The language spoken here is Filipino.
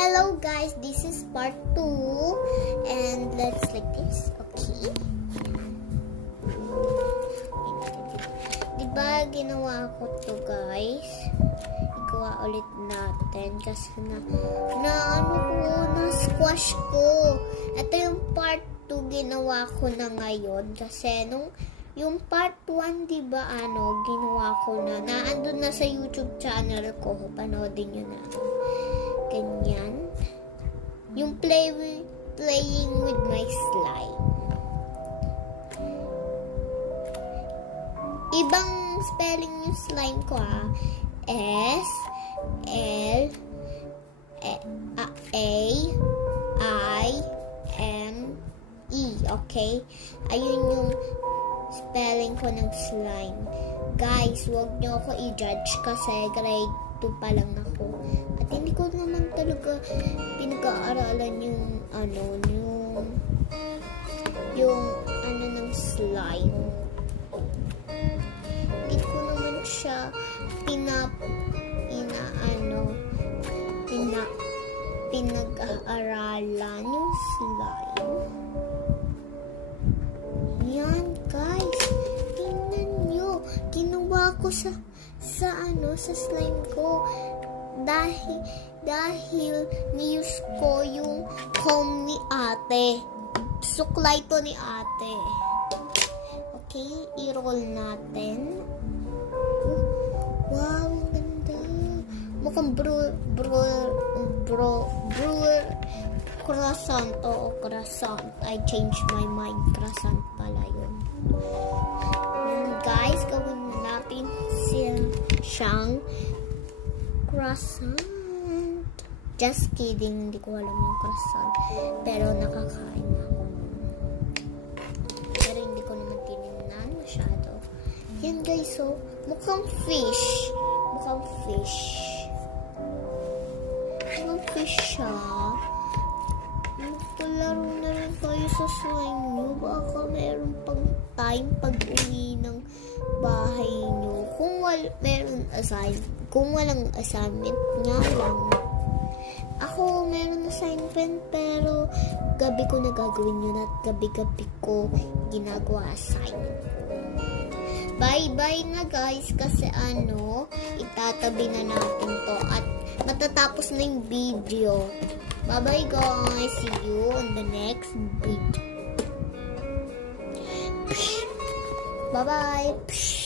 Hello guys, this is part 2 and let's like this, okay? Diba ginawa ko to guys? Igawa ulit natin kasi na squash ko. Ito yung part 2 ginawa ko na ngayon kasi yung part 1 diba ginawa ko na naandun na sa YouTube channel ko, panoodin nyo na. Ganyan. Yung playing with my slime. Ibang spelling yung slime ko S L A I M E. Okay? Ayun yung spelling ko ng slime. Guys, huwag nyo ako i-judge kasi grade 2 pa lang ako. At hindi ko naman talaga pinag-aaralan yung ng slime. Hindi ko naman siya pinag-aaralan yung slime. Yan guys, tingnan nyo, ginawa ko sa slime ko dahil ni-use ko yung comb ni ate. Suklay to ni ate. Okay, i-roll natin. Wow, ang ganda. Mukhang croissant. Oo, croissant. I changed my mind. Croissant pala yun. And guys, gawin natin siyang croissant. Just kidding, hindi ko alam yung croissant. Pero nakakain na ako. Pero hindi ko naman tinignan masyado. Yan guys, so mukhang fish. Mukhang fish siya. Magpalaro na rin tayo sa slime nyo. Baka meron pang time pag-uwi ng bahay nyo. Kung walang assignment nga lang. Ako meron assignment pero gabi ko na gagawin yun at gabi-gabi ko ginagawa assignment. Bye-bye na guys kasi itatabi na natin to at matatapos na yung video. Bye-bye guys. See you on the next video. Bye-bye.